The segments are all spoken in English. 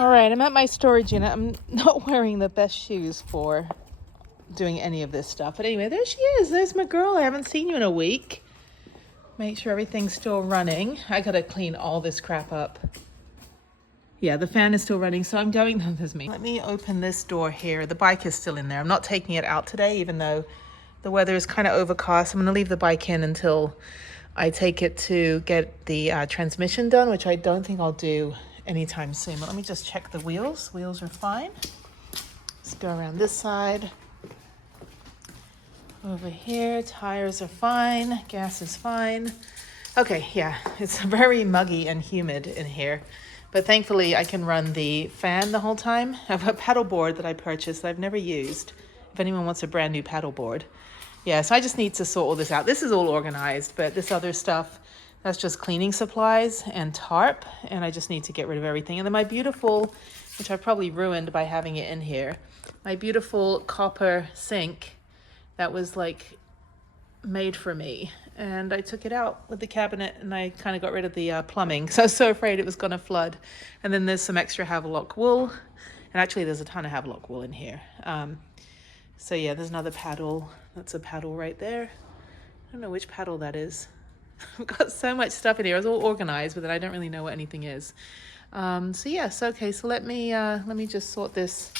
All right, I'm at my storage unit. I'm not wearing the best shoes for doing any of this stuff. But anyway, there she is. There's my girl. I haven't seen you in a week. Make sure everything's still running. I gotta clean all this crap up. Yeah, the fan is still running, so I'm going, there's me. Let me open this door here. The bike is still in there. I'm not taking it out today, even though the weather is kind of overcast. I'm gonna leave the bike in until I take it to get the transmission done, which I don't think I'll do anytime soon. But let me just check the wheels. Wheels are fine. Let's go around this side. Over here, tires are fine. Gas is fine. Okay, yeah, it's very muggy and humid in here. But thankfully, I can run the fan the whole time. I have a paddle board that I purchased that I've never used. If anyone wants a brand new paddle board. Yeah, so I just need to sort all this out. This is all organized, but this other stuff, that's just cleaning supplies and tarp. And I just need to get rid of everything. And then my beautiful, which I probably ruined by having it in here, my beautiful copper sink that was like made for me. And I took it out with the cabinet and I kind of got rid of the plumbing. So I was so afraid it was going to flood. And then there's some extra Havelock wool. And actually there's a ton of Havelock wool in here. So yeah, there's another paddle. That's a paddle right there. I don't know which paddle that is. I've got so much stuff in here. It's all organized, but then I don't really know what anything is. So yes, okay. So let me just sort this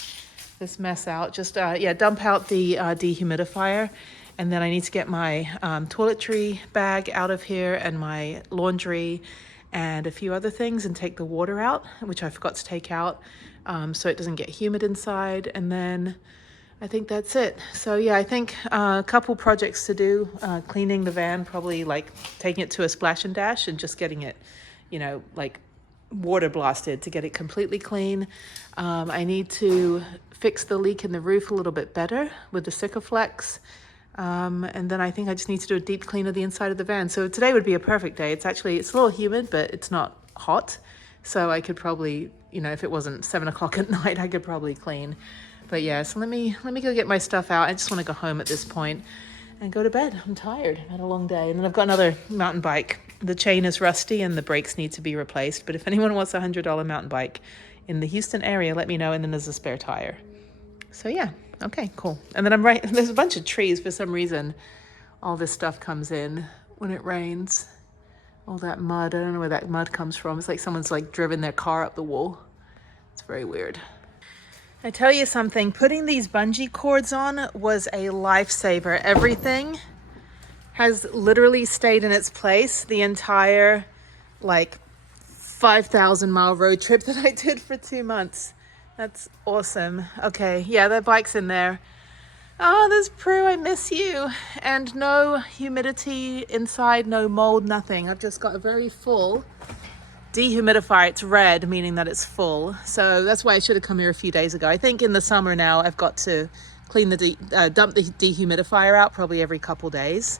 mess out. Just yeah, dump out the dehumidifier. And then I need to get my toiletry bag out of here and my laundry and a few other things and take the water out, which I forgot to take out, so it doesn't get humid inside. And then I think that's it. So yeah, I think a couple projects to do, cleaning the van, probably like taking it to a splash and dash and just getting it, you know, like water blasted to get it completely clean. I need to fix the leak in the roof a little bit better with the Sikaflex. And then I think I just need to do a deep clean of the inside of the van. So today would be a perfect day. It's a little humid, but it's not hot. So I could probably, you know, if it wasn't 7 o'clock at night, I could probably clean. But yeah, so let me go get my stuff out. I just want to go home at this point and go to bed. I'm tired. I've had a long day. And then I've got another mountain bike. The chain is rusty and the brakes need to be replaced. But if anyone wants a $100 mountain bike in the Houston area, let me know. And then there's a spare tire. So yeah. Okay, cool. And then there's a bunch of trees for some reason. All this stuff comes in when it rains. All that mud, I don't know where that mud comes from. It's like someone's like driven their car up the wall. It's very weird. I tell you something, putting these bungee cords on was a lifesaver. Everything has literally stayed in its place the entire like 5,000 mile road trip that I did for 2 months. That's awesome. Okay, yeah, the bike's in there. Oh, there's Prue, I miss you. And no humidity inside, no mold, nothing. I've just got a very full dehumidifier. It's red, meaning that it's full. So that's why I should have come here a few days ago. I think in the summer now, I've got to clean dump the dehumidifier out probably every couple days.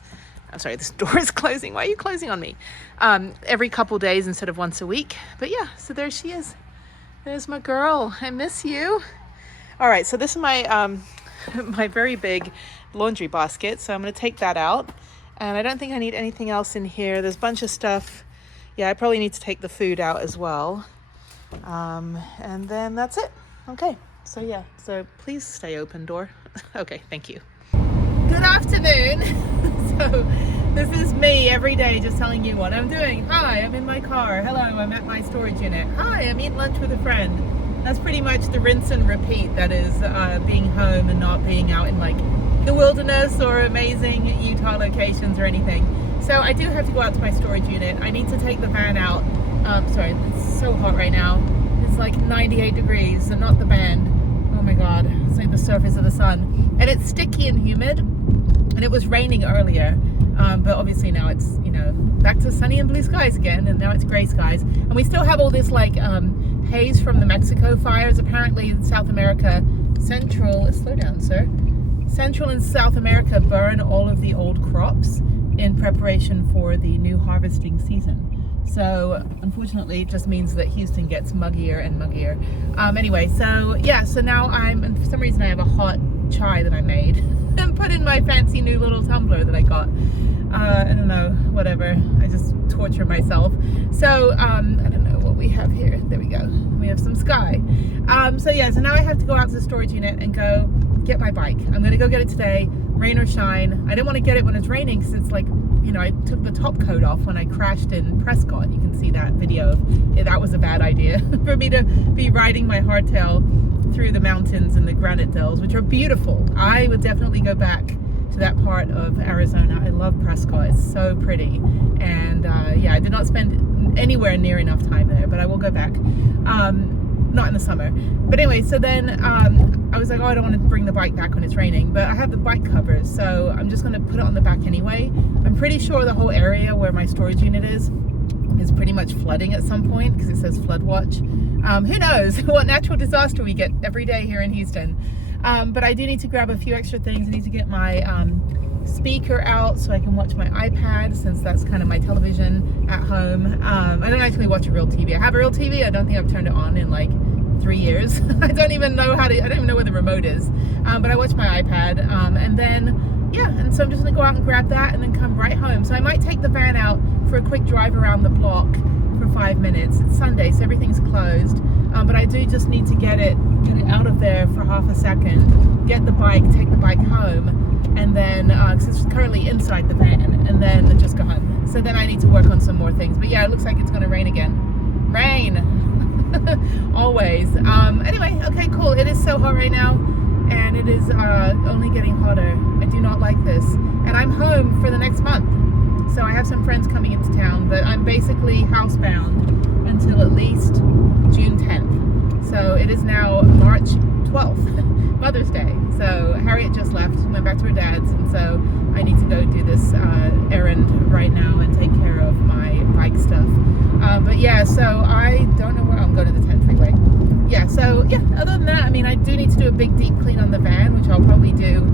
I'm sorry, this door is closing. Why are you closing on me? Every couple days instead of once a week. But yeah, so there she is. There's my girl. I miss you. All right, so this is my my very big laundry basket. So I'm going to take that out. And I don't think I need anything else in here. There's a bunch of stuff. Yeah, I probably need to take the food out as well. And then that's it. Okay, so yeah. So please stay open, door. Okay, thank you. Good afternoon. So this is me every day just telling you what I'm doing. Hi, I'm in my car. Hello, I'm at my storage unit. Hi, I'm eating lunch with a friend. That's pretty much the rinse and repeat that is being home and not being out in like the wilderness or amazing Utah locations or anything. So I do have to go out to my storage unit. I need to take the van out. Sorry, it's so hot right now. It's like 98 degrees and not the van. Oh my God, it's like the surface of the sun. And it's sticky and humid. And it was raining earlier. But obviously now it's, you know, back to sunny and blue skies again, and now it's gray skies. And we still have all this like haze from the Mexico fires. Apparently in South America, slow down, sir. Central and South America burn all of the old crops in preparation for the new harvesting season. So unfortunately, it just means that Houston gets muggier and muggier. Anyway, so yeah, so now and for some reason I have a hot chai that I made and put in my fancy new little tumbler that I got. I don't know, whatever. I just torture myself. So I don't know what we have here. There we go. We have some sky. So yeah, so now I have to go out to the storage unit and go get my bike. I'm gonna go get it today, rain or shine. I didn't want to get it when it's raining because it's like, you know, I took the top coat off when I crashed in Prescott. You can see that video. That was a bad idea for me to be riding my hardtail through the mountains and the granite dells, which are beautiful. I would definitely go back to that part of Arizona. I love Prescott. It's so pretty. And yeah, I did not spend anywhere near enough time there, but I will go back. Not in the summer. But anyway, so then I was like, oh, I don't want to bring the bike back when it's raining, but I have the bike covers, so I'm just going to put it on the back anyway. I'm pretty sure the whole area where my storage unit is pretty much flooding at some point because it says flood watch. Who knows what natural disaster we get every day here in Houston. But I do need to grab a few extra things. I need to get my speaker out so I can watch my iPad, since that's kind of my television at home. I don't actually watch a real TV. I have a real TV. I don't think I've turned it on in like 3 years. I don't even know I don't even know where the remote is. But I watch my iPad. And then, yeah, and so I'm just gonna go out and grab that and then come right home. So I might take the van out for a quick drive around the block for 5 minutes. It's Sunday, so everything's closed. But I do just need to get it out of there for half a second, get the bike, take the bike home, and then, because it's currently inside the van, and then just go home. So then I need to work on some more things. But yeah, it looks like it's gonna rain again. Rain! Always. Anyway, okay, cool. It is so hot right now, and it is only getting hotter. I do not like this. And I'm home for the next month. So I have some friends coming into town, but I'm basically housebound until at least June 10th. So it is now March 12th, Mother's Day. So Harriet just left, went back to her dad's, and so I need to go do this errand right now and take care of my bike stuff. But yeah, so I don't know where I'm going to the 10 freeway. Yeah, so yeah, other than that, I mean, I do need to do a big deep clean on the van, which I'll probably do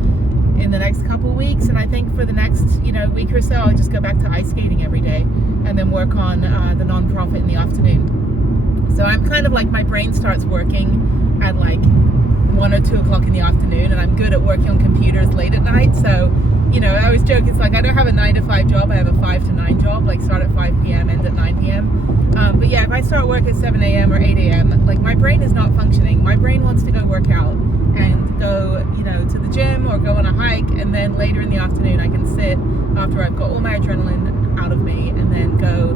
in the next couple of weeks. And I think for the next, week or so, I'll just go back to ice skating every day and then work on the nonprofit in the afternoon. So I'm kind of like, my brain starts working at like 1 or 2 o'clock in the afternoon, and I'm good at working on computers late at night. So, I always joke, it's like I don't have a 9 to 5 job, I have a 5 to 9 job, like start at 5 p.m., end at 9 p.m. But yeah, if I start work at 7 a.m. or 8 a.m., like my brain is not functioning. My brain wants to go work out and go, to the gym or go on a hike, and then later in the afternoon I can sit after I've got all my adrenaline out of me and then go,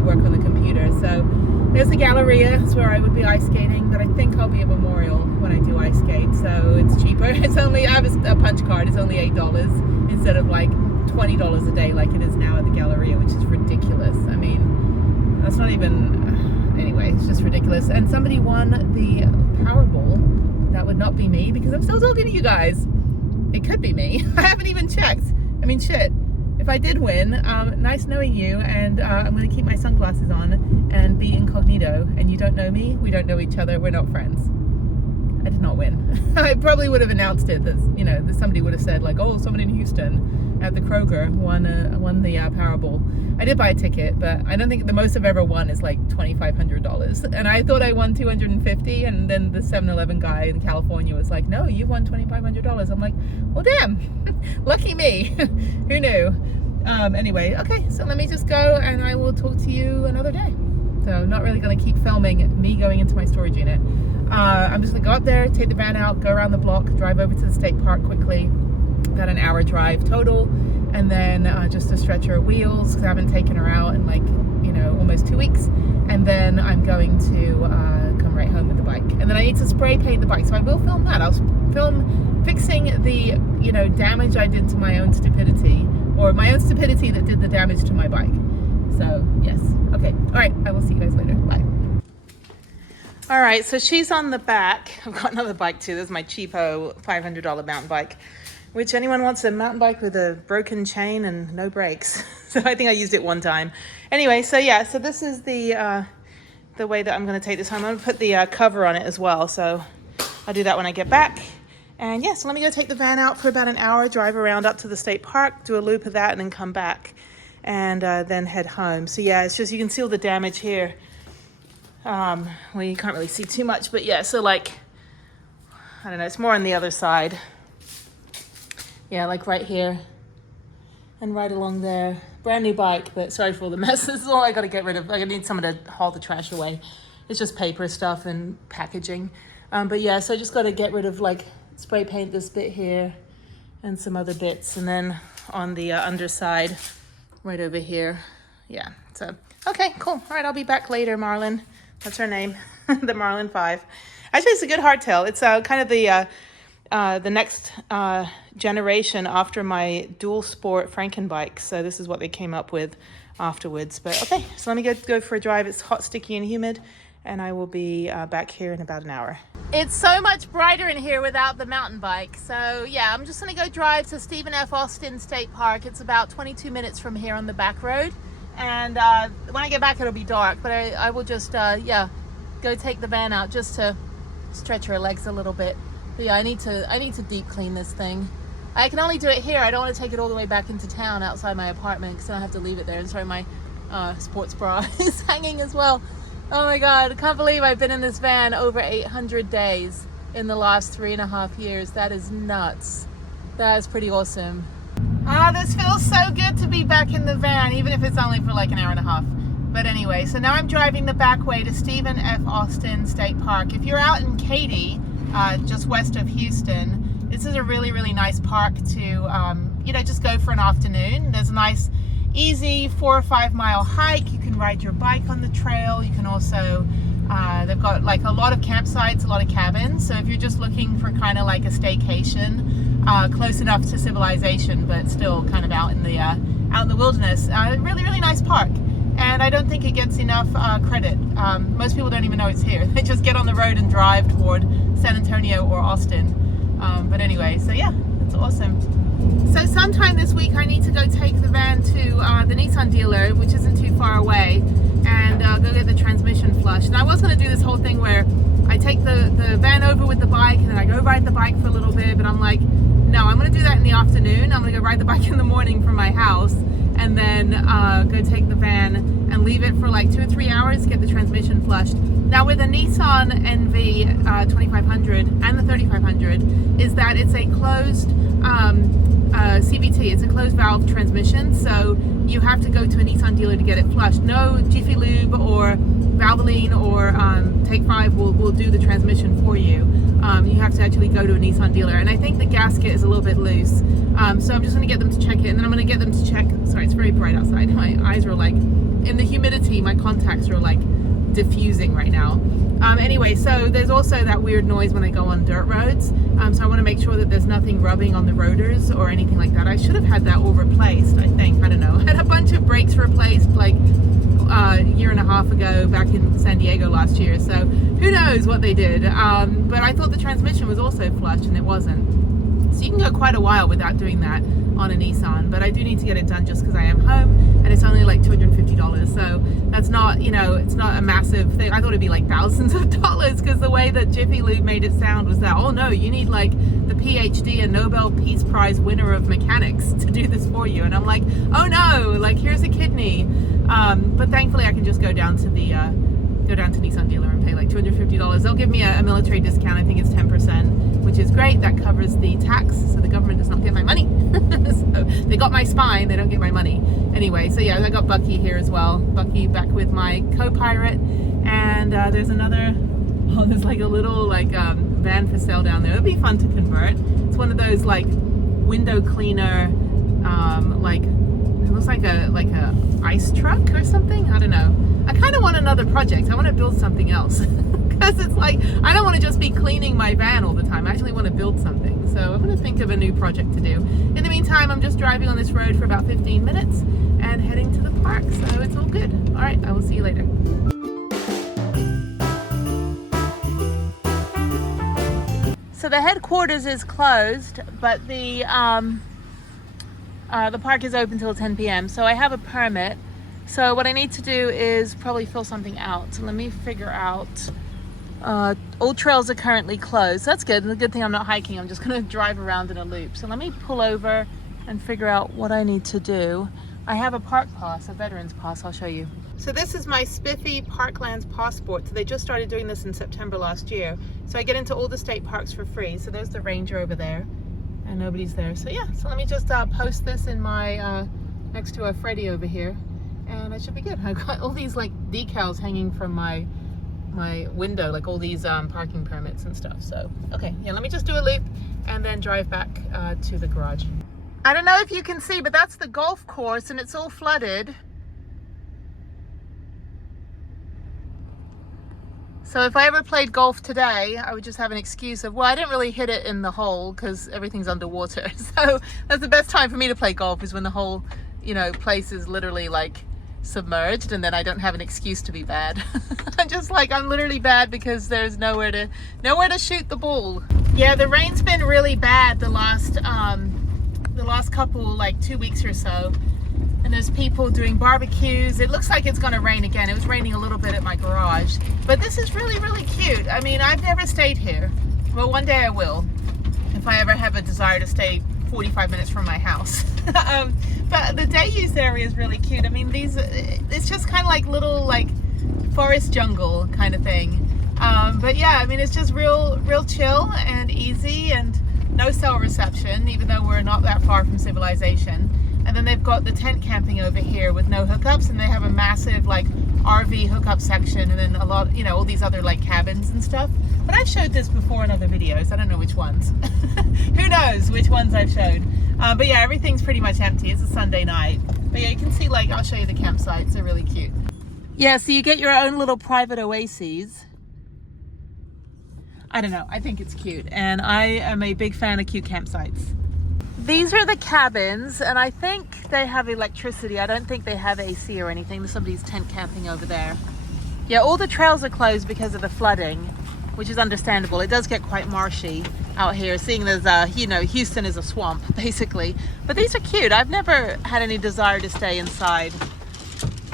work on the computer. So there's the Galleria, that's where I would be ice skating, but I think I'll be at Memorial when I do ice skate, so it's cheaper. It's only, I have a punch card, it's only $8 instead of like $20 a day like it is now at the Galleria, which is ridiculous. I mean, that's not even, anyway, it's just ridiculous. And somebody won the Powerball. That would not be me because I'm still talking to you guys. It could be me. I haven't even checked. I mean, shit. If I did win, nice knowing you, and I'm going to keep my sunglasses on and be incognito, and you don't know me, we don't know each other, we're not friends. I did not win. I probably would have announced it, that, that somebody would have said like, oh, someone in Houston at the Kroger won the Powerball. I did buy a ticket, but I don't think the most I've ever won is like $2,500. And I thought I won $250, and then the 7-Eleven guy in California was like, no, you won $2,500. I'm like, well, damn, lucky me. Who knew? Anyway, okay, so let me just go and I will talk to you another day. So I'm not really going to keep filming me going into my storage unit. I'm just going to go up there, take the van out, go around the block, drive over to the state park quickly. About an hour drive total. And then just to stretch her wheels because I haven't taken her out in like, almost 2 weeks. And then I'm going to come right home with the bike. And then I need to spray paint the bike. So I will film that. I'll film fixing the, damage I did to my own stupidity, or my own stupidity that did the damage to my bike. So, yes. Okay. All right. I will see you guys later. Bye. All right. So she's on the back. I've got another bike too. This is my cheapo $500 mountain bike, which anyone wants a mountain bike with a broken chain and no brakes. So I think I used it one time. Anyway, so yeah, so this is the way that I'm going to take this home. I'm going to put the cover on it as well. So I'll do that when I get back. And yeah, so let me go take the van out for about an hour, drive around up to the state park, do a loop of that, and then come back and then head home. So yeah, it's just, you can see all the damage here. Well, you can't really see too much, but yeah, so like, I don't know, it's more on the other side. Yeah, like right here and right along there. brand new bike, but sorry for all the mess. This is all I got to get rid of. I need someone to haul the trash away. It's just paper stuff and packaging. But yeah, so I just got to get rid of like spray paint this bit here and some other bits. And then on the underside, right over here. Yeah, so, okay, cool. All right, I'll be back later, Marlin. That's her name, the Marlin 5. Actually, it's a good hardtail. It's kind of the next generation after my dual sport Franken bike. So this is what they came up with afterwards. But okay, so let me go for a drive. It's hot, sticky, and humid. And I will be back here in about an hour. It's so much brighter in here without the mountain bike. So yeah, I'm just gonna go drive to Stephen F. Austin State Park. It's about 22 minutes from here on the back road. And when I get back, it'll be dark, but I will just, yeah, go take the van out just to stretch her legs a little bit. But yeah, I need to deep clean this thing. I can only do it here. I don't want to take it all the way back into town outside my apartment because then I have to leave it there. And sorry, my sports bra is hanging as well. Oh my God, I can't believe I've been in this van over 800 days in the last 3.5 years. That is nuts. That is pretty awesome. This feels so good to be back in the van, even if it's only for like an hour and a half. But anyway, so now I'm driving the back way to Stephen F. Austin State Park. If you're out in Katy, just west of Houston, this is a really, really nice park to, you know, just go for an afternoon. There's a nice, easy 4 or 5 mile hike. You can ride your bike on the trail. You can also, they've got like a lot of campsites, a lot of cabins. So if you're just looking for kind of like a staycation, close enough to civilization, but still kind of out in the wilderness, really, really nice park. And I don't think it gets enough credit. Most people don't even know it's here. They just get on the road and drive toward San Antonio or Austin. But anyway, so yeah, it's awesome. So sometime this week I need to go take the van to the Nissan dealer, which isn't too far away, and go get the transmission flushed. And I was going to do this whole thing where I take the van over with the bike and then I go ride the bike for a little bit, but I'm like, no, I'm going to do that in the afternoon. I'm going to go ride the bike in the morning from my house and then go take the van and leave it for like 2 or 3 hours to get the transmission flushed. Now with a Nissan NV 2500 and the 3500 is that it's a closed CVT, it's a closed valve transmission, so you have to go to a Nissan dealer to get it flushed. No Jiffy Lube or Valvoline or Take 5 will do the transmission for you. You have to actually go to a Nissan dealer, and I think the gasket is a little bit loose. So I'm just going to get them to check it, and then I'm going to get them to check, sorry, it's very bright outside. My eyes are like, in the humidity, my contacts are like diffusing right now. Anyway, so there's also that weird noise when they go on dirt roads. So I want to make sure that there's nothing rubbing on the rotors or anything like that. I should have had that all replaced, I think. I don't know. I had a bunch of brakes replaced like a year and a half ago back in San Diego last year. So who knows what they did. But I thought the transmission was also flushed and it wasn't. So you can go quite a while without doing that on a Nissan, but I do need to get it done just because I am home and it's only like $250. So that's not, you know, it's not a massive thing. I thought it'd be like thousands of dollars because the way that Jiffy Lube made it sound was that, oh no, you need like the PhD and Nobel Peace Prize winner of mechanics to do this for you. And I'm like, oh no, like here's a kidney. But thankfully I can just go down to Nissan dealer and pay like $250. They'll give me a military discount. I think it's 10%, which is great. That covers the tax, so the government does not get my money. So they got my spine, they don't get my money. Anyway, so yeah, I got Bucky here as well. Bucky back with my co-pilot, and there's another, oh, there's like a little like van for sale down there. It'd be fun to convert. It's one of those like window cleaner, like it looks like a ice truck or something. I don't know. I kind of want another project. I want to build something else because it's like I don't want to just be cleaning my van all the time. I actually want to build something. So I'm going to think of a new project to do. In the meantime, I'm just driving on this road for about 15 minutes and heading to the park. So it's all good. All right, I will see you later. So the headquarters is closed, but the park is open till 10 p.m. So I have a permit. So what I need to do is probably fill something out. So let me figure out. All trails are currently closed. So that's good. And the good thing I'm not hiking. I'm just going to drive around in a loop. So let me pull over and figure out what I need to do. I have a park pass, a veteran's pass. I'll show you. So this is my Spiffy Parklands passport. So they just started doing this in September last year. So I get into all the state parks for free. So there's the ranger over there and nobody's there. So yeah, so let me just post this in my next to a Freddy over here, and it should be good. I've got all these like decals hanging from my window, like all these parking permits and stuff. So okay, yeah, let me just do a loop and then drive back to the garage. I don't know if you can see, but that's the golf course and it's all flooded. So if I ever played golf today, I would just have an excuse of, well, I didn't really hit it in the hole because everything's underwater. So that's the best time for me to play golf, is when the whole, you know, place is literally like submerged, and then I don't have an excuse to be bad. I'm just like, I'm literally bad because there's nowhere to shoot the ball. Yeah, the rain's been really bad the last couple, like 2 weeks or so. And there's people doing barbecues. It looks like it's going to rain again. It was raining a little bit at my garage. But this is really, really cute. I mean, I've never stayed here. Well, one day I will, if I ever have a desire to stay 45 minutes from my house. But the day use area is really cute. I mean, it's just kind of like little like forest jungle kind of thing. But yeah, I mean, it's just real chill and easy, and no cell reception, even though we're not that far from civilization. And then they've got the tent camping over here with no hookups, and they have a massive like RV hookup section, and then a lot, you know, all these other like cabins and stuff. But I've showed this before in other videos. I don't know which ones. Who knows which ones I've showed. But yeah, everything's pretty much empty. It's a Sunday night. But yeah, you can see, like, I'll show you the campsites. They're really cute. Yeah, so you get your own little private oases. I don't know. I think it's cute. And I am a big fan of cute campsites. These are the cabins, and I think they have electricity. I don't think they have AC or anything. There's somebody's tent camping over there. Yeah, all the trails are closed because of the flooding, which is understandable. It does get quite marshy out here, seeing as, you know, Houston is a swamp, basically. But these are cute. I've never had any desire to stay inside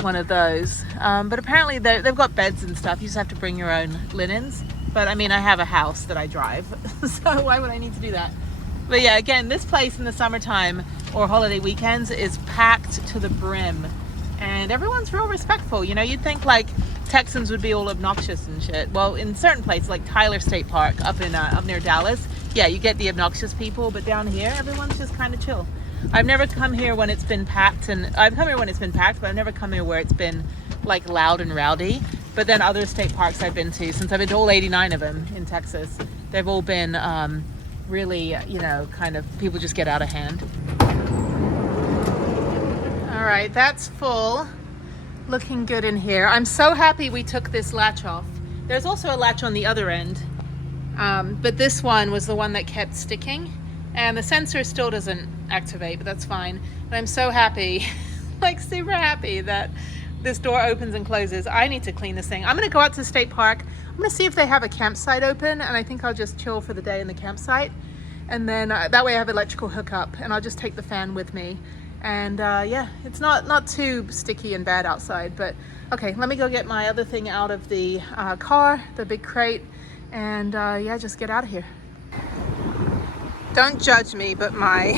one of those. But apparently they've got beds and stuff. You just have to bring your own linens. But I mean, I have a house that I drive, so why would I need to do that? But yeah, again, this place in the summertime or holiday weekends is packed to the brim, and everyone's real respectful. You know, you'd think like Texans would be all obnoxious and shit. Well, in certain places like Tyler State Park up near Dallas, yeah, you get the obnoxious people, but down here, everyone's just kind of chill. I've never come here when it's been packed, and I've come here when it's been packed, but I've never come here where it's been like loud and rowdy. But then other state parks I've been to, since I've been to all 89 of them in Texas, they've all been really, you know, kind of, people just get out of hand. All right, that's full. Looking good in here. I'm so happy we took this latch off. There's also a latch on the other end, but this one was the one that kept sticking, and the sensor still doesn't activate, but that's fine. But I'm so happy, like super happy that this door opens and closes. I need to clean this thing. I'm gonna go out to the state park. I'm gonna see if they have a campsite open, and I think I'll just chill for the day in the campsite. And then that way I have electrical hookup, and I'll just take the fan with me. And yeah, it's not too sticky and bad outside, but okay, let me go get my other thing out of the car, the big crate, and yeah, just get out of here. Don't judge me, but my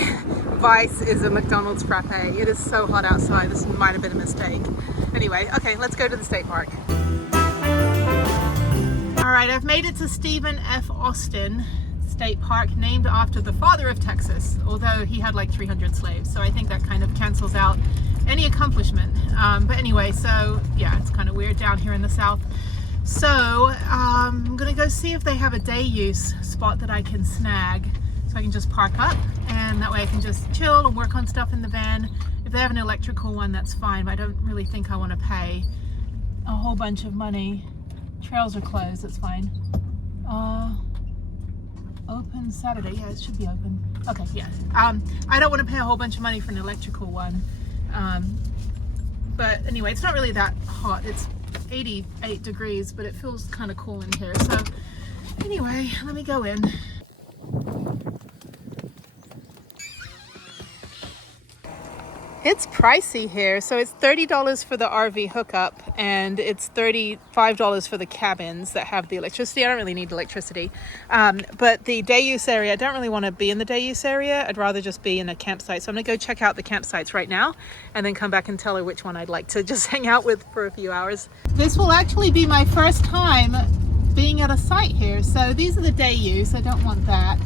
vice is a McDonald's frappe. It is so hot outside. This might have been a mistake. Anyway, okay, let's go to the state park. All right, I've made it to Stephen F. Austin State Park, named after the father of Texas, although he had like 300 slaves. So I think that kind of cancels out any accomplishment. But anyway, so yeah, it's kind of weird down here in the South. So I'm gonna go see if they have a day use spot that I can snag, so I can just park up, and that way I can just chill and work on stuff in the van. If they have an electrical one, that's fine, but I don't really think I want to pay a whole bunch of money. Trails are closed, that's fine. Open Saturday, yeah, it should be open. Okay, yeah. I don't want to pay a whole bunch of money for an electrical one. But anyway, it's not really that hot. It's 88 degrees, but it feels kind of cool in here. So anyway, let me go in. It's pricey here. So it's $30 for the RV hookup, and it's $35 for the cabins that have the electricity. I don't really need electricity. But the day use area, I don't really want to be in the day use area. I'd rather just be in a campsite. So I'm gonna go check out the campsites right now and then come back and tell her which one I'd like to just hang out with for a few hours. This will actually be my first time being at a site here. So these are the day use. I don't want that.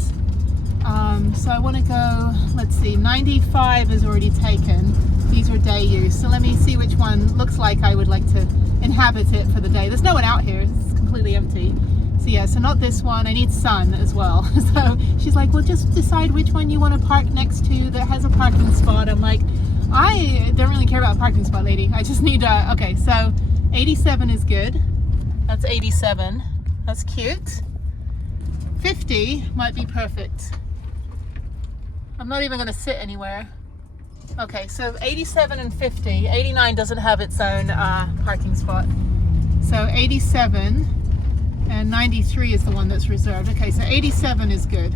So I want to go, let's see, 95 is already taken. These are day use. So let me see which one looks like I would like to inhabit it for the day. There's no one out here. It's completely empty. So yeah, so not this one. I need sun as well. So she's like, well, just decide which one you want to park next to that has a parking spot. I'm like, I don't really care about a parking spot, lady. I just need okay, so 87 is good. That's 87. That's cute. 50 might be perfect. I'm not even going to sit anywhere. Okay, so 87 and 50. 89 doesn't have its own parking spot. So 87 and 93 is the one that's reserved. Okay, so 87 is good.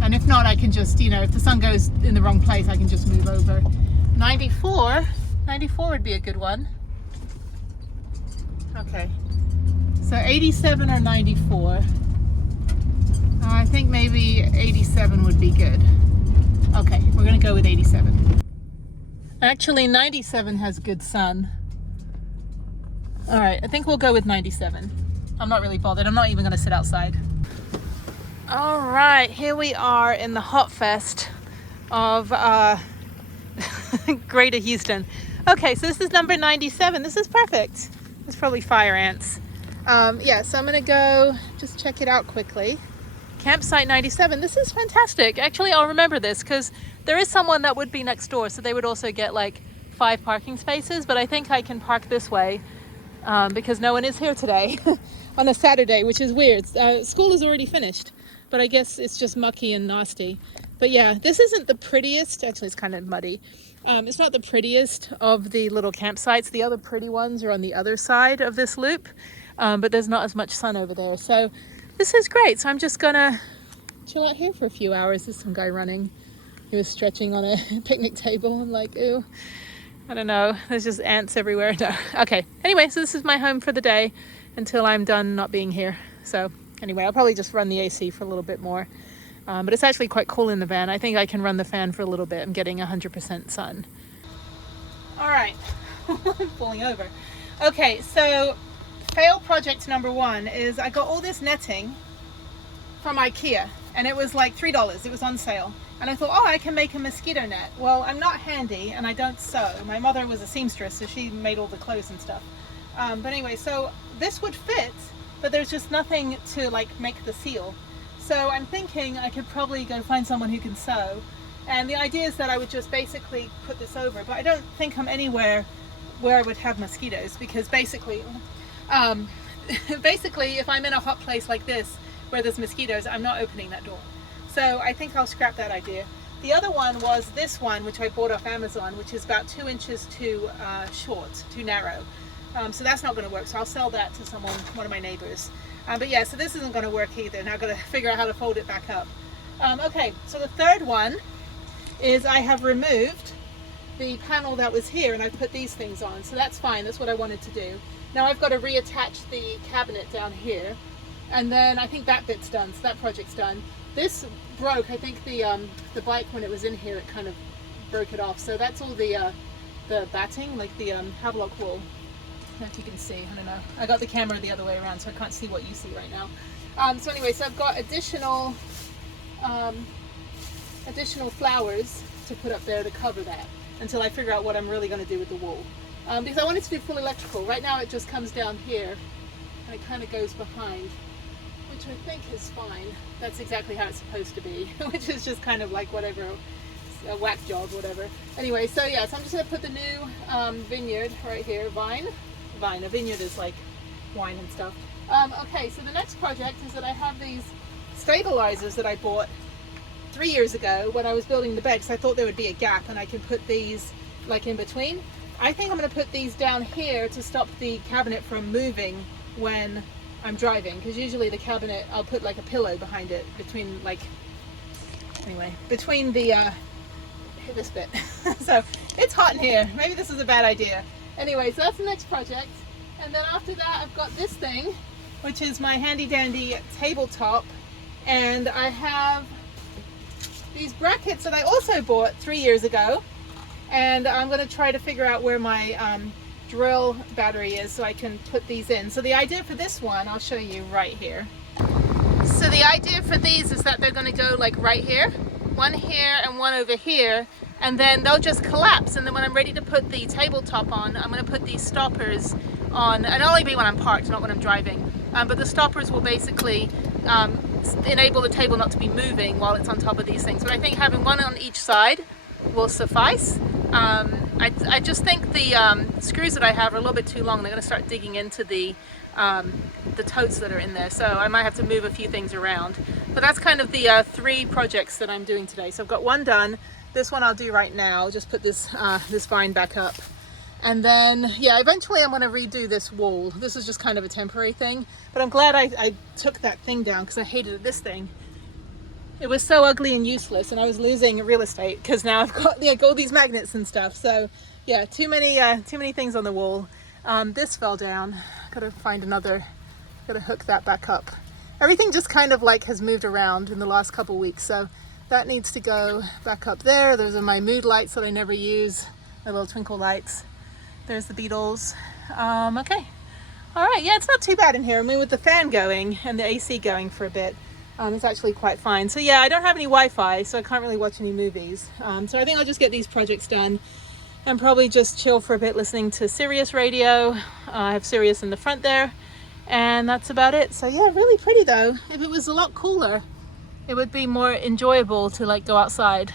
And if not, I can just, you know, if the sun goes in the wrong place, I can just move over. 94 would be a good one. Okay, so 87 or 94. I think maybe 87 would be good. Okay, we're gonna go with 87. Actually, 97 has good sun. All right, I think we'll go with 97. I'm not really bothered. I'm not even gonna sit outside. All right, here we are in the hot fest of Greater Houston. Okay, so this is number 97. This is perfect. There's probably fire ants. Yeah, so I'm gonna go just check it out quickly. Campsite 97. This is fantastic. Actually, I'll remember this because there is someone that would be next door, so they would also get like 5 parking spaces, but I think I can park this way because no one is here today on a Saturday, which is weird. School is already finished, but I guess it's just mucky and nasty. But yeah, this isn't the prettiest. Actually, it's kind of muddy. It's not the prettiest of the little campsites. The other pretty ones are on the other side of this loop, but there's not as much sun over there. So this is great. So I'm just gonna chill out here for a few hours. There's some guy running. He was stretching on a picnic table. I'm like, ew, I don't know. There's just ants everywhere. No. Okay. Anyway, so this is my home for the day until I'm done not being here. So anyway, I'll probably just run the AC for a little bit more. But it's actually quite cool in the van. I think I can run the fan for a little bit. I'm getting 100% sun. All right. I'm falling over. Okay, so fail project number 1 is I got all this netting from IKEA and it was like $3. It was on sale. And I thought, oh, I can make a mosquito net. Well, I'm not handy and I don't sew. My mother was a seamstress, so she made all the clothes and stuff. But anyway, so this would fit, but there's just nothing to like make the seal. So I'm thinking I could probably go find someone who can sew. And the idea is that I would just basically put this over, but I don't think I'm anywhere where I would have mosquitoes because basically if I'm in a hot place like this where there's mosquitoes, I'm not opening that door. So I think I'll scrap that idea. The other one was this one, which I bought off Amazon, which is about 2 inches too short, too narrow. So that's not going to work. So I'll sell that to someone, one of my neighbors. But yeah, so this isn't going to work either. Now I've got to figure out how to fold it back up. Okay, so the third one is I have removed the panel that was here and I put these things on. So that's fine. That's what I wanted to do. Now I've got to reattach the cabinet down here. And then I think that bit's done. So that project's done. This broke. I think the bike, when it was in here, it kind of broke it off. So that's all the batting, like the Havelock wool. I don't know if you can see, I don't know. I got the camera the other way around, so I can't see what you see right now. So anyway, so I've got additional flowers to put up there to cover that until I figure out what I'm really going to do with the wool. Because I want it to be full electrical. Right now it just comes down here and it kind of goes behind, which I think is fine. That's exactly how it's supposed to be, which is just kind of like whatever, a whack job, whatever. Anyway, so yeah, so I'm just going to put the new vineyard right here, vine. A vineyard is like wine and stuff. Okay, so the next project is that I have these stabilizers that I bought 3 years ago when I was building the bed, because I thought there would be a gap and I can put these like in between. I think I'm going to put these down here to stop the cabinet from moving when I'm driving, because usually the cabinet, I'll put like a pillow behind it between like, anyway, between the this bit. So it's hot in here. Maybe this is a bad idea. Anyway, so that's the next project. And then after that, I've got this thing, which is my handy dandy tabletop. And I have these brackets that I also bought 3 years ago. And I'm going to try to figure out where my drill battery is so I can put these in. So the idea for this one, I'll show you right here. So the idea for these is that they're going to go like right here, one here and one over here, and then they'll just collapse. And then when I'm ready to put the tabletop on, I'm going to put these stoppers on, and it'll only be when I'm parked, not when I'm driving. But the stoppers will basically enable the table not to be moving while it's on top of these things. But I think having one on each side will suffice. I just think the screws that I have are a little bit too long. They're going to start digging into the totes that are in there, so I might have to move a few things around. But that's kind of the 3 projects that I'm doing today. So I've got one done. This one I'll do right now. I'll just put this this vine back up, and then yeah, eventually I'm going to redo this wall. This is just kind of a temporary thing, but I'm glad I took that thing down because I hated this thing. It was so ugly and useless, and I was losing real estate because now I've got like all these magnets and stuff. So yeah, too many things on the wall. This fell down. Gotta find another. Gotta hook that back up. Everything just kind of like has moved around in the last couple weeks, so that needs to go back up there. Those are my mood lights that I never use, my little twinkle lights. There's the Beatles. Okay, all right. Yeah, it's not too bad in here. I mean, with the fan going and the AC going for a bit. It's actually quite fine. So yeah, I don't have any Wi-Fi, so I can't really watch any movies. So I think I'll just get these projects done and probably just chill for a bit listening to Sirius radio. I have Sirius in the front there, and that's about it. So yeah, really pretty though. If it was a lot cooler, it would be more enjoyable to like go outside.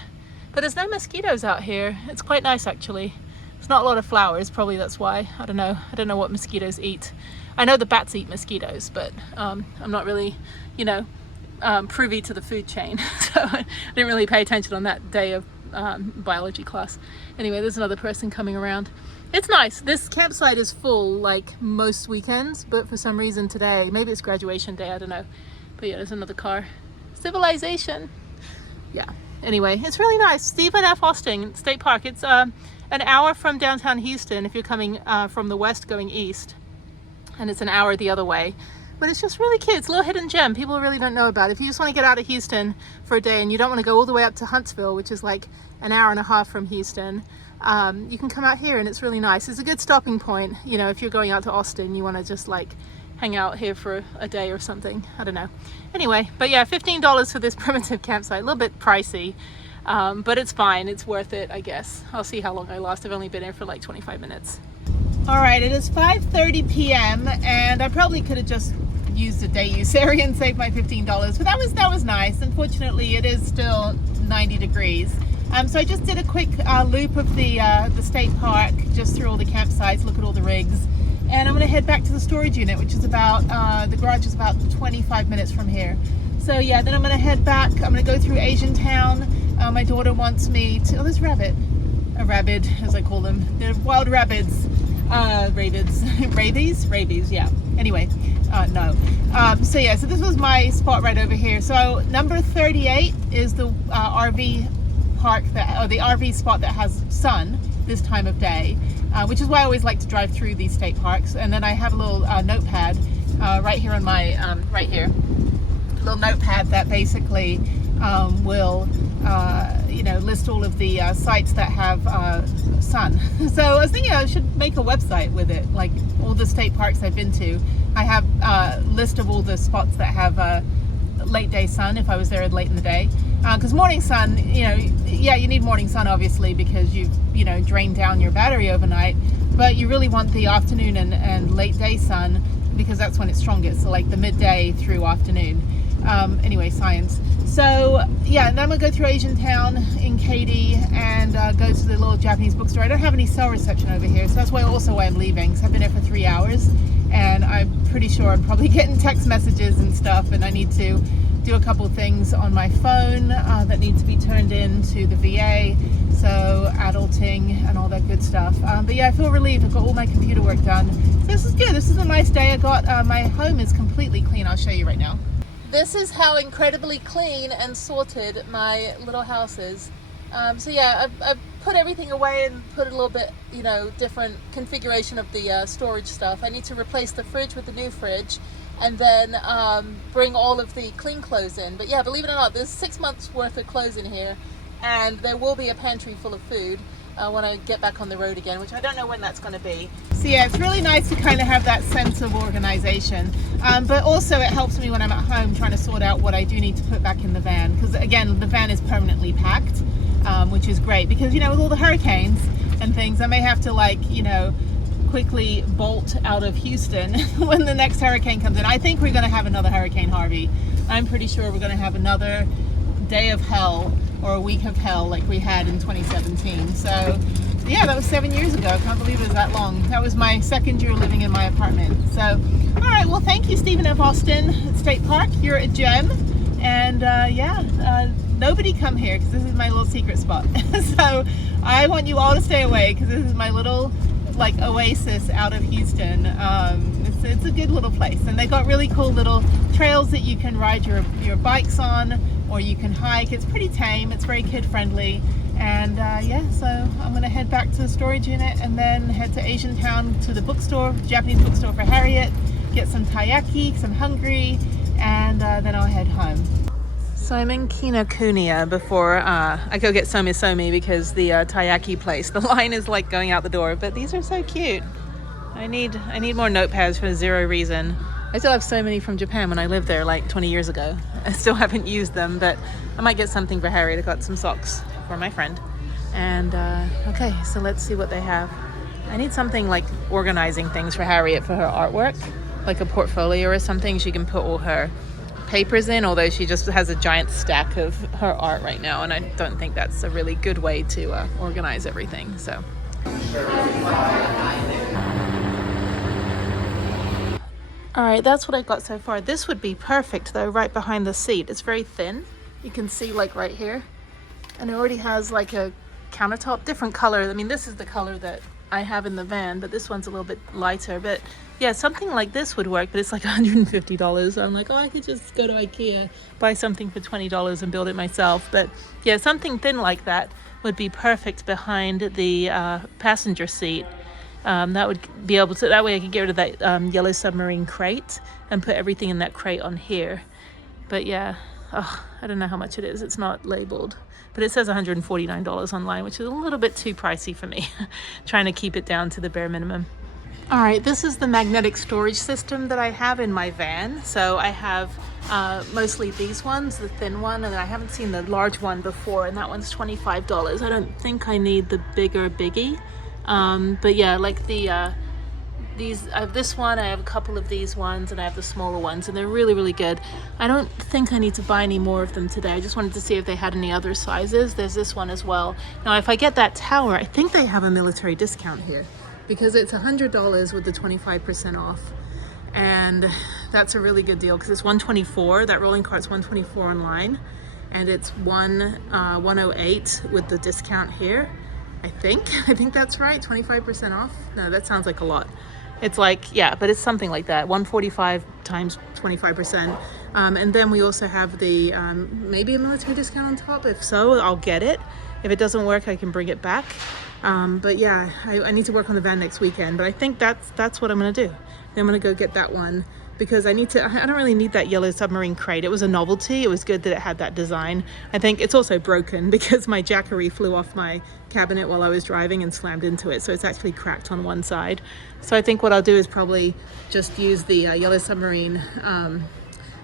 But there's no mosquitoes out here. It's quite nice actually. There's not a lot of flowers, probably that's why. I don't know what mosquitoes eat. I know the bats eat mosquitoes, but I'm not really, privy to the food chain, so I didn't really pay attention on that day of biology class. Anyway, there's another person coming around. It's nice. This campsite is full like most weekends, but for some reason today, maybe it's graduation day, I don't know. But yeah, there's another car. Civilization. Yeah. Anyway, it's really nice. Stephen F. Austin State Park. It's an hour from downtown Houston if you're coming from the west going east, and it's an hour the other way. But it's just really cute. It's a little hidden gem people really don't know about. If you just want to get out of Houston for a day and you don't want to go all the way up to Huntsville, which is like an hour and a half from Houston, you can come out here and it's really nice. It's a good stopping point. If you're going out to Austin, you want to just like hang out here for a day or something. I don't know. Anyway, but yeah, $15 for this primitive campsite. A little bit pricey, but it's fine. It's worth it, I guess. I'll see how long I last. I've only been here for like 25 minutes. All right, it is 5:30 p.m. and I probably could have just used a day use area and saved my $15, but that was nice. Unfortunately, it is still 90 degrees. So I just did a quick loop of the state park, just through all the campsites, look at all the rigs, and I'm going to head back to the storage unit, which is about the garage is about 25 minutes from here. So yeah, then I'm going to head back. I'm going to go through Asian Town. My daughter wants me to. Oh, there's rabbit, a rabbit as I call them. They're wild rabbits. Rabies, yeah. Anyway, no. So yeah, so this was my spot right over here. So number 38 is the RV park the RV spot that has sun this time of day, which is why I always like to drive through these state parks. And then I have a little notepad right here on my right here, a little notepad that basically will list all of the sites that have sun. So I was thinking I should make a website with it, like all the state parks I've been to. I have a list of all the spots that have late day sun if I was there late in the day, because morning sun, you need morning sun obviously because you've drained down your battery overnight, but you really want the afternoon and late day sun because that's when it's strongest, so like the midday through afternoon. Anyway, science. So yeah, and then I'm gonna go through Asian Town in Katy and go to the little Japanese bookstore. I don't have any cell reception over here, so that's why I'm leaving. So I've been here for 3 hours, and I'm pretty sure I'm probably getting text messages and stuff, and I need to do a couple things on my phone that need to be turned in to the VA, so adulting and all that good stuff. But yeah, I feel relieved. I've got all my computer work done. So this is good. This is a nice day. I got my home is completely clean. I'll show you right now. This is how incredibly clean and sorted my little house is. So yeah, I've put everything away and put a little bit, different configuration of the storage stuff. I need to replace the fridge with the new fridge and then bring all of the clean clothes in. But yeah, believe it or not, there's 6 months worth of clothes in here, and there will be a pantry full of food. I want to get back on the road again, which I don't know when that's going to be. So yeah, it's really nice to kind of have that sense of organization, but also it helps me when I'm at home trying to sort out what I do need to put back in the van, because again, the van is permanently packed, which is great, because you know, with all the hurricanes and things, I may have to, like, you know, quickly bolt out of Houston when the next hurricane comes in. I think we're going to have another Hurricane Harvey. I'm pretty sure we're going to have another day of hell, or a week of hell, like we had in 2017. So yeah, that was 7 years ago. I can't believe it was that long. That was my second year living in my apartment. So all right, well, thank you, Stephen F. Austin State Park. You're a gem. And nobody come here, because this is my little secret spot. So I want you all to stay away, because this is my little, like, oasis out of Houston. It's a good little place, and they got really cool little trails that you can ride your bikes on, or you can hike. It's pretty tame, it's very kid friendly. And yeah, so I'm gonna head back to the storage unit and then head to Asian Town to the bookstore, Japanese bookstore for Harriet, get some taiyaki because I'm hungry, and then I'll head home. So I'm in Kinokuniya before I go get somi because the taiyaki place, the line is like going out the door, but these are so cute. I need more notepads for zero reason. I still have so many from Japan when I lived there like 20 years ago. I still haven't used them, but I might get something for Harriet. I got some socks for my friend. And okay, so let's see what they have. I need something like organizing things for Harriet for her artwork, like a portfolio or something she can put all her papers in, although she just has a giant stack of her art right now, and I don't think that's a really good way to organize everything. So all right, that's what I got so far. This would be perfect though, right behind the seat. It's very thin, you can see, like, right here, and it already has like a countertop, different color. I mean, this is the color that I have in the van, but this one's a little bit lighter. But yeah, something like this would work, but it's like $150. So I'm like, oh, I could just go to IKEA, buy something for $20 and build it myself. But yeah, something thin like that would be perfect behind the passenger seat. That would be able to, that way I could get rid of that yellow submarine crate and put everything in that crate on here. But yeah, oh, I don't know how much it is. It's not labeled, but it says $149 online, which is a little bit too pricey for me. Trying to keep it down to the bare minimum. All right, this is the magnetic storage system that I have in my van. So I have mostly these ones, the thin one, and I haven't seen the large one before, and that one's $25. I don't think I need the bigger biggie. But yeah, like I have this one, I have a couple of these ones, and I have the smaller ones, and they're really, really good. I don't think I need to buy any more of them today. I just wanted to see if they had any other sizes. There's this one as well. Now, if I get that tower, I think they have a military discount here, because it's $100 with the 25% off. And that's a really good deal, because it's $124. That rolling cart's $124 online, and it's $108 with the discount here. I think that's right, 25% off. No, that sounds like a lot. It's like, yeah, but it's something like that, 145 times 25%. And then we also have the maybe a military discount on top. If so, I'll get it. If it doesn't work, I can bring it back. But yeah, I need to work on the van next weekend, but I think that's what I'm gonna do. Then I'm gonna go get that one, because I don't really need that yellow submarine crate. It was a novelty. It was good that it had that design. I think it's also broken because my Jackery flew off my cabinet while I was driving and slammed into it. So it's actually cracked on one side. So I think what I'll do is probably just use the yellow submarine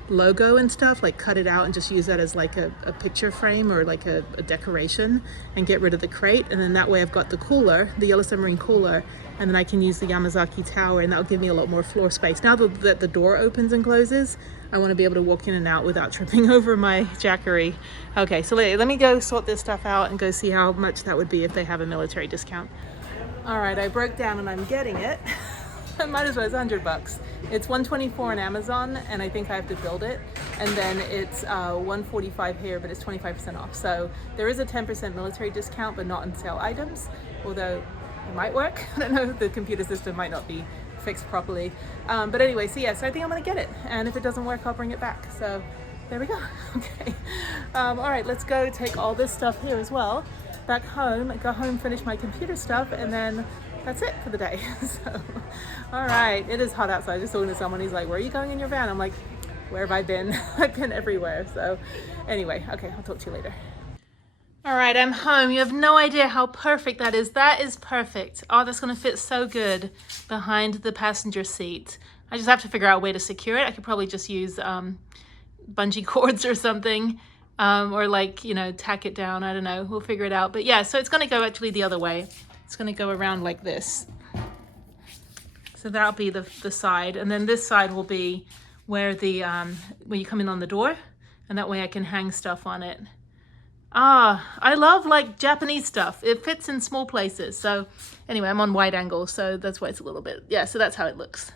logo and stuff, like cut it out and just use that as like a picture frame or like a decoration, and get rid of the crate. And then that way I've got the cooler, the yellow submarine cooler, and then I can use the Yamazaki tower, and that'll give me a lot more floor space. Now that the door opens and closes, I want to be able to walk in and out without tripping over my Jackery. Okay, so let me go sort this stuff out and go see how much that would be if they have a military discount. All right, I broke down and I'm getting it. I might as well, it's $100. It's $124 on Amazon, and I think I have to build it. And then it's $145 here, but it's 25% off. So there is a 10% military discount, but not on sale items, although it might work. I don't know, the computer system might not be fixed properly. But anyway, so yeah, so I think I'm gonna get it. And if it doesn't work, I'll bring it back. So there we go, okay. All right, let's go take all this stuff here as well back home, go home, finish my computer stuff, and then that's it for the day. So, all right, it is hot outside. I was just talking to someone, he's like, where are you going in your van? I'm like, where have I been? I've been everywhere. So anyway, okay, I'll talk to you later. All right, I'm home. You have no idea how perfect that is. That is perfect. Oh, that's going to fit so good behind the passenger seat. I just have to figure out a way to secure it. I could probably just use bungee cords or something, or like, you know, tack it down. I don't know. We'll figure it out. But yeah, so it's going to go actually the other way. It's going to go around like this. So that'll be the side. And then this side will be where the where you come in on the door. And that way I can hang stuff on it. Ah, I love like Japanese stuff. It fits in small places. So anyway, I'm on wide angle, so that's why it's a little bit, yeah, so that's how it looks.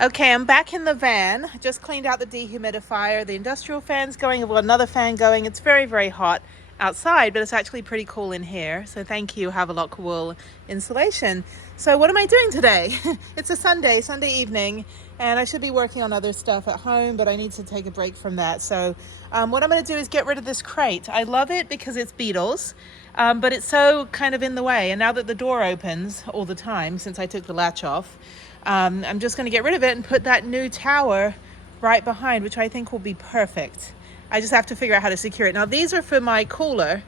Okay, I'm back in the van. Just cleaned out the dehumidifier. The industrial fan's going. I've got another fan going. It's very, very hot outside, but it's actually pretty cool in here. So thank you, Havelock Wool Insulation. So what am I doing today? It's a Sunday evening, and I should be working on other stuff at home, but I need to take a break from that. So what I'm going to do is get rid of this crate. I love it because it's beetles, but it's so kind of in the way. And now that the door opens all the time since I took the latch off, I'm just going to get rid of it and put that new tower right behind, which I think will be perfect. I just have to figure out how to secure it. Now these are for my cooler,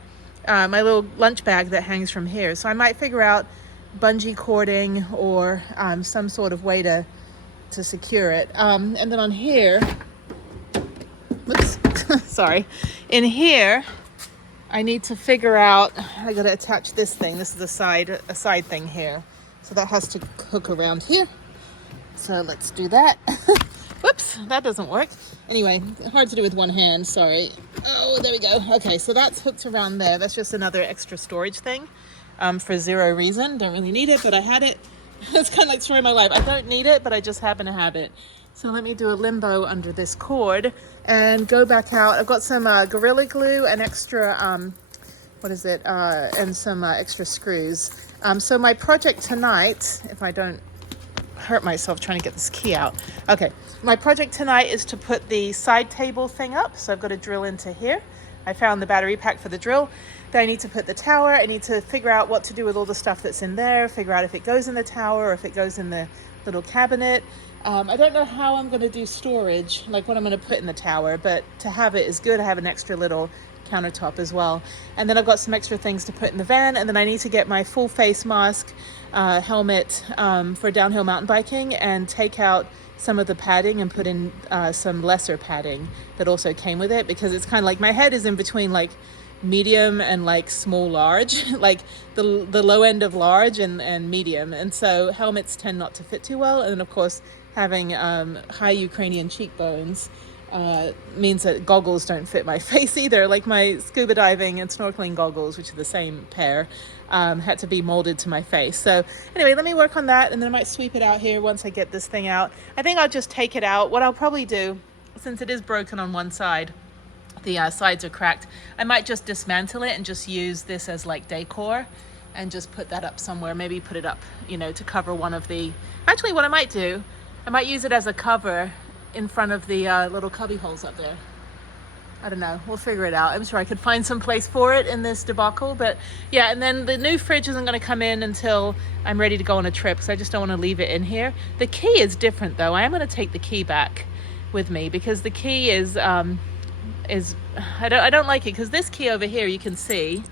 my little lunch bag that hangs from here. So I might figure out bungee cording or some sort of way to secure it. And then on here, whoops, sorry. In here, I need to figure out, I gotta attach this thing. This is a side thing here. So that has to hook around here. So let's do that. Whoops, that doesn't work. Anyway, hard to do with one hand, sorry. Oh, there we go. Okay, so that's hooked around there. That's just another extra storage thing for zero reason. Don't really need it, but I had it. It's kind of like story of my life. I don't need it, but I just happen to have it. So let me do a limbo under this cord and go back out. I've got some Gorilla Glue and extra, and some extra screws. So my project tonight, if I don't hurt myself trying to get this key out. Okay, my project tonight is to put the side table thing up. So I've got to drill into here. I found the battery pack for the drill. Then I need to put the tower. I need to figure out what to do with all the stuff that's in there, figure out if it goes in the tower or if it goes in the little cabinet. I don't know how I'm going to do storage, like what I'm going to put in the tower, but to have it is good. I have an extra little countertop as well. And then I've got some extra things to put in the van, and then I need to get my full face mask, helmet for downhill mountain biking, and take out some of the padding and put in some lesser padding that also came with it, because it's kind of like my head is in between like medium and like small large, like the low end of large and medium, and so helmets tend not to fit too well. And then of course having high Ukrainian cheekbones means that goggles don't fit my face either. Like my scuba diving and snorkeling goggles, which are the same pair, had to be molded to my face. So anyway, let me work on that, and then I might sweep it out here once I get this thing out. I think I'll just take it out. What I'll probably do, since it is broken on one side, the sides are cracked, I might just dismantle it and just use this as like decor and just put that up somewhere. Maybe put it up, you know, to cover one of the, actually what I might do, I might use it as a cover in front of the little cubby holes up there. I don't know, we'll figure it out. I'm sure I could find some place for it in this debacle, but yeah. And then the new fridge isn't going to come in until I'm ready to go on a trip, because I just don't want to leave it in here. The key is different though. I am going to take the key back with me, because the key is I don't like it, because this key over here you can see,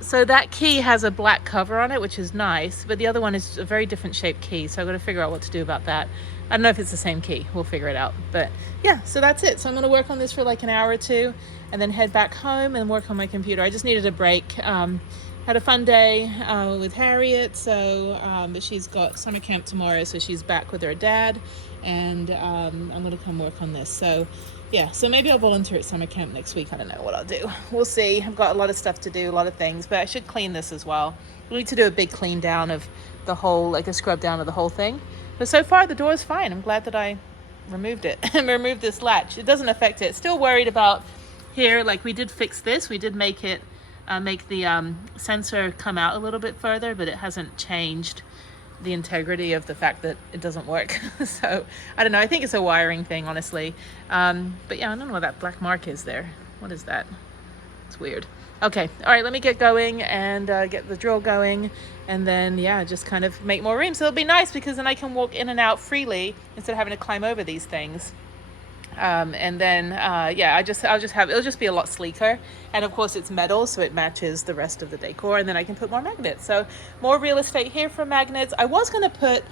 so that key has a black cover on it, which is nice, but the other one is a very different shaped key, so I've got to figure out what to do about that. I don't know if it's the same key. We'll figure it out. But yeah, so that's it. So I'm going to work on this for like an hour or two and then head back home and work on my computer. I just needed a break. Had a fun day with Harriet, so but she's got summer camp tomorrow, so she's back with her dad, and I'm going to come work on this. So yeah, so maybe I'll volunteer at summer camp next week. I don't know what I'll do. We'll see. I've got a lot of stuff to do, a lot of things, but I should clean this as well. We need to do a big clean down of the whole, like a scrub down of the whole thing. But so far the door is fine. I'm glad that I removed it and removed this latch. It doesn't affect it. Still worried about here, like we did fix this. We did make it, make the sensor come out a little bit further, but it hasn't changed the integrity of the fact that it doesn't work. So I don't know, I think it's a wiring thing, honestly. But yeah, I don't know what that black mark is there. What is that? It's weird. Okay, all right, let me get going and get the drill going, and then yeah, just kind of make more room. So it'll be nice, because then I can walk in and out freely instead of having to climb over these things. And then yeah, it'll just be a lot sleeker, and of course it's metal, so it matches the rest of the decor, and then I can put more magnets. So more real estate here for magnets. I was going to put,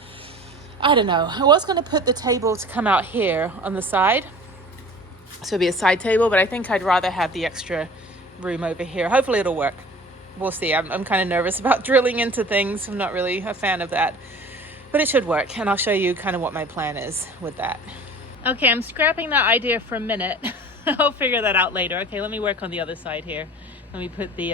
I don't know, I was going to put the table to come out here on the side, so it'd be a side table, but I think I'd rather have the extra room over here. Hopefully it'll work. We'll see. I'm kind of nervous about drilling into things. I'm not really a fan of that, but it should work, and I'll show you kind of what my plan is with that. Okay, I'm scrapping that idea for a minute. I'll figure that out later. Okay, let me work on the other side here. Let me put the,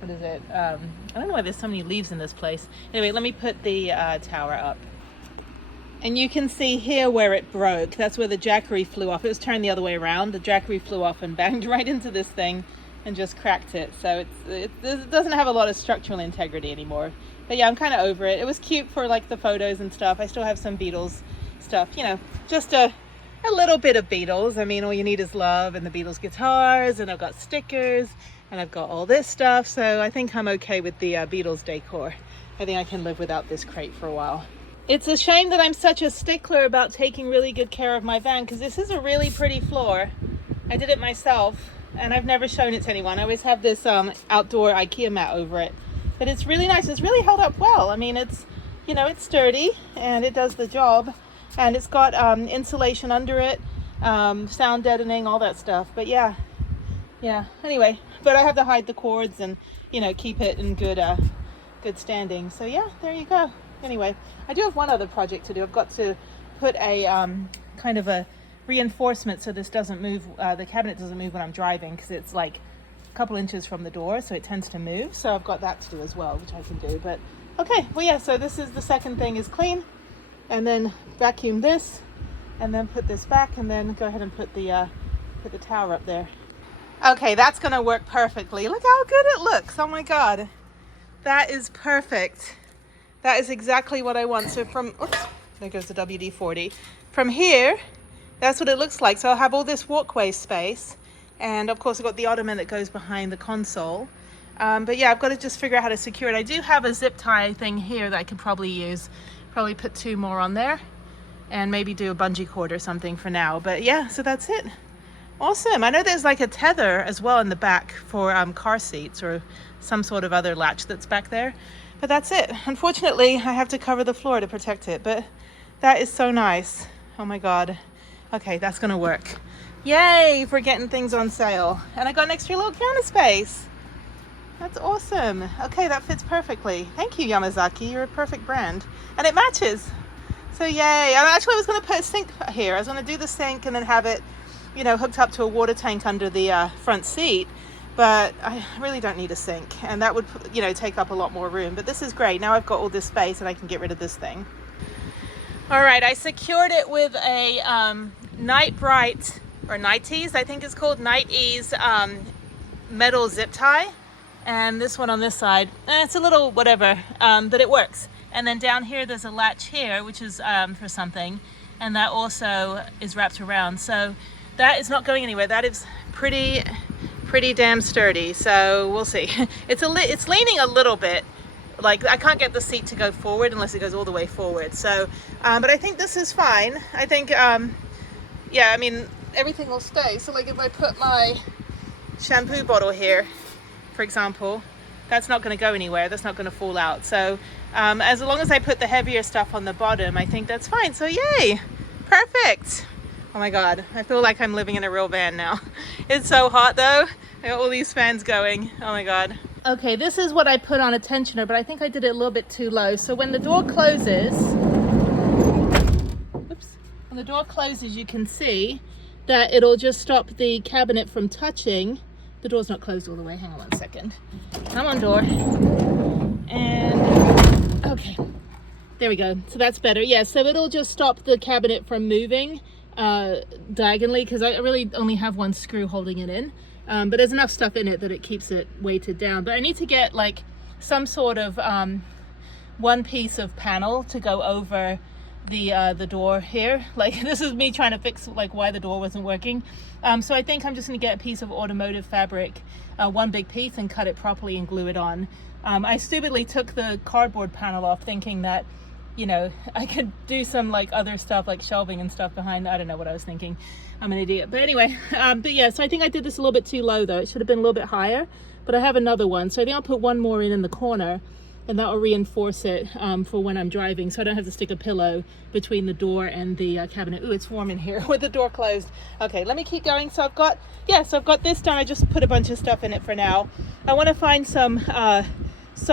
what is it? I don't know why there's so many leaves in this place. Anyway, let me put the tower up. And you can see here where it broke. That's where the jackery flew off. It was turned the other way around. The jackery flew off and banged right into this thing and just cracked it. So it doesn't have a lot of structural integrity anymore. But yeah, I'm kind of over it. It was cute for like the photos and stuff. I still have some Beatles stuff, you know, just a little bit of Beatles. I mean, all you need is love and the Beatles guitars, and I've got stickers, and I've got all this stuff. So I think I'm okay with the Beatles decor. I think I can live without this crate for a while. It's a shame that I'm such a stickler about taking really good care of my van, because this is a really pretty floor. I did it myself, and I've never shown it to anyone. I always have this outdoor IKEA mat over it, but it's really nice. It's really held up well. I mean, it's, you know, it's sturdy and it does the job. And it's got insulation under it, sound deadening, all that stuff. But yeah, anyway, but I have to hide the cords and, you know, keep it in good standing. So yeah, there you go. Anyway, I do have one other project to do. I've got to put a kind of a reinforcement so this doesn't move, the cabinet doesn't move when I'm driving, because it's like a couple inches from the door, so it tends to move. So I've got that to do as well, which I can do. But okay, well yeah, so this is the second thing, is clean. And then vacuum this, and then put this back, and then go ahead and put the tower up there. Okay, that's gonna work perfectly. Look how good it looks. Oh my God, that is perfect. That is exactly what I want. So from, oops, there goes the WD-40. From here, that's what it looks like. So I'll have all this walkway space, and of course I've got the ottoman that goes behind the console. But yeah, I've got to just figure out how to secure it. I do have a zip tie thing here that I could probably use. Probably put 2 more on there, and maybe do a bungee cord or something for now. But yeah, so that's it. Awesome. I know there's like a tether as well in the back for car seats, or some sort of other latch that's back there. But that's it. Unfortunately, I have to cover the floor to protect it, but that is so nice. Oh my God. Okay, that's gonna work. Yay for getting things on sale. And I got an extra little counter space. That's awesome. Okay, that fits perfectly. Thank you, Yamazaki. You're a perfect brand. And it matches. So yay. I was going to put a sink here. I was going to do the sink and then have it, you know, hooked up to a water tank under the front seat. But I really don't need a sink. And that would, you know, take up a lot more room. But this is great. Now I've got all this space and I can get rid of this thing. All right, I secured it with a Night Bright, or Nighties, I think it's called, Night Ease metal zip tie. And this one on this side, it's a little whatever, but it works. And then down here there's a latch here, which is for something, and that also is wrapped around. So that is not going anywhere. That is pretty damn sturdy. So we'll see. It's leaning a little bit. Like, I can't get the seat to go forward unless it goes all the way forward. So, but I think this is fine. I think, yeah, I mean, everything will stay. So like if I put my shampoo bottle here, for example, that's not going to go anywhere. That's not going to fall out. So as long as I put the heavier stuff on the bottom, I think that's fine. So yay, perfect. Oh my God, I feel like I'm living in a real van now. It's so hot though. I got all these fans going. Oh my God. Okay, this is what I put on a tensioner, but I think I did it a little bit too low. So when the door closes, oops, when the door closes, you can see that it'll just stop the cabinet from touching. The door's not closed all the way. Hang on 1 second. Come on, door. And okay, there we go. So that's better. Yeah, so it'll just stop the cabinet from moving diagonally, because I really only have one screw holding it in. But there's enough stuff in it that it keeps it weighted down. But I need to get like some sort of one piece of panel to go over the door here. Like, this is me trying to fix like why the door wasn't working. So I think I'm just gonna get a piece of automotive fabric, one big piece, and cut it properly and glue it on. I stupidly took the cardboard panel off, thinking that you know, I could do some like other stuff like shelving and stuff behind. I don't know what I was thinking. I'm an idiot. But anyway, but yeah, so I think I did this a little bit too low though. It should have been a little bit higher, but I have another one. So I think I'll put one more in the corner, and that will reinforce it for when I'm driving, so I don't have to stick a pillow between the door and the cabinet. Ooh, it's warm in here with the door closed. Okay, let me keep going. So I've got this done. I just put a bunch of stuff in it for now. I want to find some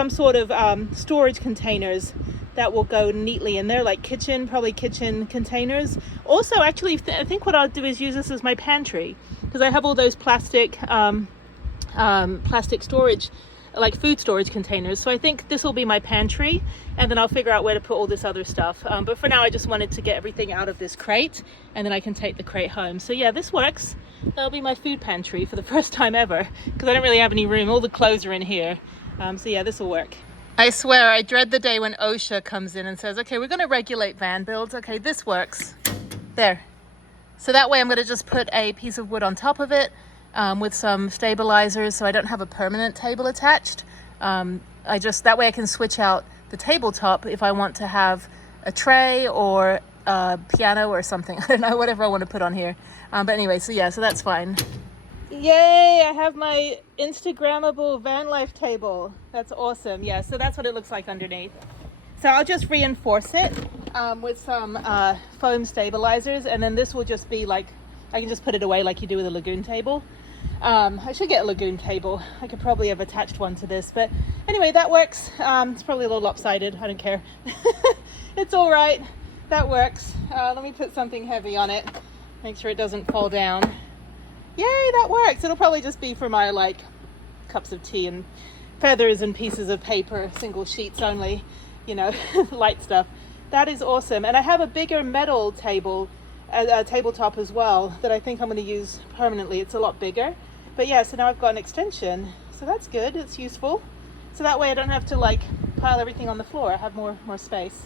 sort of storage containers that will go neatly in there, like probably kitchen containers. Also, actually, I think what I'll do is use this as my pantry, because I have all those plastic storage, like food storage containers. So I think this will be my pantry, and then I'll figure out where to put all this other stuff. But for now, I just wanted to get everything out of this crate, and then I can take the crate home. So yeah, this works. That'll be my food pantry for the first time ever, because I don't really have any room. All the clothes are in here. So yeah, this will work. I swear, I dread the day when OSHA comes in and says, okay, we're going to regulate van builds. Okay, this works. There. So that way I'm going to just put a piece of wood on top of it with some stabilizers, so I don't have a permanent table attached. That way I can switch out the tabletop if I want to have a tray or a piano or something. I don't know, whatever I want to put on here. But anyway, so yeah, so that's fine. Yay, I have my Instagrammable van life table. That's awesome. Yeah, so that's what it looks like underneath. So I'll just reinforce it with some foam stabilizers, and then this will just be like, I can just put it away like you do with a lagoon table. I should get a lagoon table. I could probably have attached one to this, but anyway, that works. It's probably a little lopsided. I don't care. It's all right. That works. Let me put something heavy on it. Make sure it doesn't fall down. Yay, that works. It'll probably just be for my like cups of tea and feathers and pieces of paper, single sheets only, you know, light stuff. That is awesome. And I have a bigger metal tabletop as well that I think I'm going to use permanently. It's a lot bigger. But yeah, so now I've got an extension. So that's good. It's useful. So that way I don't have to like pile everything on the floor. I have more space.